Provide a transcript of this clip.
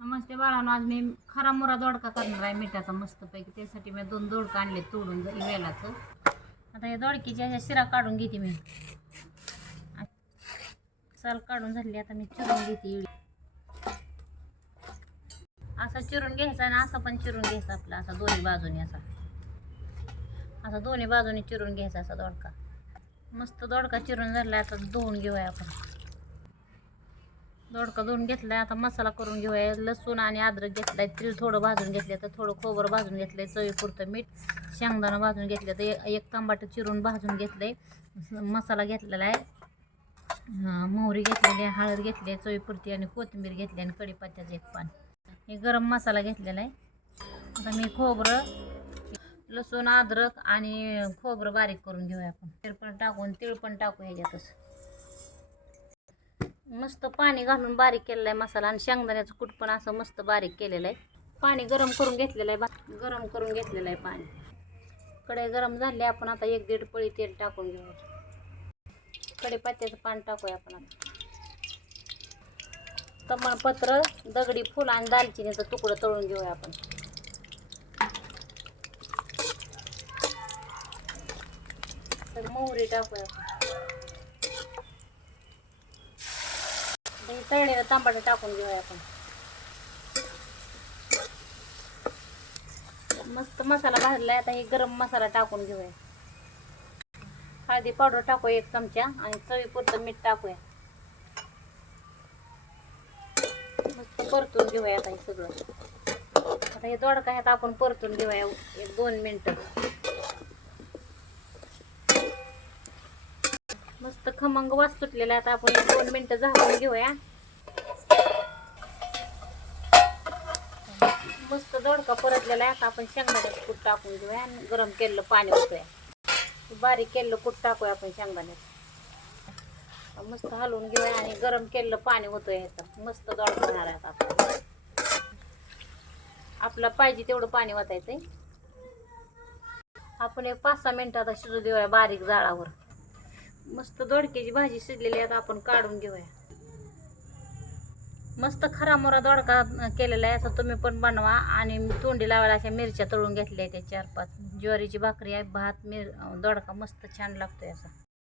नमस्ते बाळानो आज मी खरा मुरा दोडका करणार आहे मिठाचा मस्तपैकी. त्यासाठी मी दोन दोडका आणले तोडून ज- वेलाचं आता या दोडकीच्या ह्या शिरा काढून घेते मी. साल काढून झाली आता मी चिरून घेते असा चिरून घ्यायचा आणि असा पण चिरून घ्यायचा आपला असा दोन्ही बाजूने असा. असा दोन्ही बाजूने चिरून घ्यायचा असा दोडका. मस्त दोडका चिरून झाला आता धुवून घेऊया आपण. दोडका धुवून घेतलाय. आता मसाला करून घेऊया. लसूण आणि अद्रक घेतलाय. तीळ थोडं भाजून घेतलं तर थोडं खोबरं भाजून घेतलंय. चवीपुरतं मीठ शेंगदाणं भाजून घेतलं तर एक- एक चिरून भाजून घेतलंय. मसाला घेतलेला आहे. मोहरी घेतलेली आहे हळद घेतली आहे चवीपुरती आणि कोथिंबीर घेतली आणि कढीपत्त्याचं एक पान. हे गरम मसाला घेतलेला आहे. आता मी खोबरं लसूण अद्रक आणि खोबरं बारीक करून घेऊया आपण. तीळ पण टाकून तीळ पण टाकू ह्याच्यातच. मस्त पाणी घालून बारीक केलेलं आहे मसाला आणि शेंगदाण्याचं कूट पण असं मस्त बारीक केलेलं आहे. पाणी गरम करून घेतलेलं आहे गरम करून घेतलेलं आहे पाणी. कढई गरम झाली आपण आता एक दीड पळी तेल टाकून घेऊ कढीपत्त्याचं पाणी टाकूया आपण आता. तमालपत्र दगडी फुल आणि दालचिनीचं तुकडं तळून घेऊया आपण. तर मोहरी टाकूया आपण. हे तळलेलं तांबाटं टाकून घेऊया आपण. मस्त मसाला भाजलाय आता हे गरम मसाला टाकून घेऊया. हळदी पावडर टाकूया एक चमचा आणि चवीपुरतं मीठ टाकूया. मस्त परतून घेऊया आता हे सगळं. आता हे दोडका ह्यात आपण परतून घेऊया एक दोन मिनटं. मस्त खमंग वास सुटलेला आहे. आता आपण एक दोन मिनटं झाकून घेऊया. मस्त दोडका परतलेला आहे. आता आपण शेंगदाण्याचं कूट टाकून घेऊया आणि गरम केलेलं पाणी होतोय बारीक केलेलं कूट टाकूया आपण शेंगदाण्याचं. मस्त हलवून घेऊया आणि गरम केलेलं पाणी होतोय ह्याचं मस्त दोडका होणार आहे आता आपला. पाहिजे तेवढं पाणी वाटायचंय आपण एक पाच सहा मिनिटं आता शिजू देऊया बारीक जाळावर. मस्त दोडक्याची भाजी शिजलेली आहे आपण काढून घेऊया. मस्त खरा मोरा दोडका केलेला आहे असं तुम्ही पण बनवा. आणि तोंडी लावायला अशा मिरच्या तळून घेतल्या त्या चार पाच. ज्वारीची भाकरी आहे भात मिर दोडका मस्त छान लागतोय असा.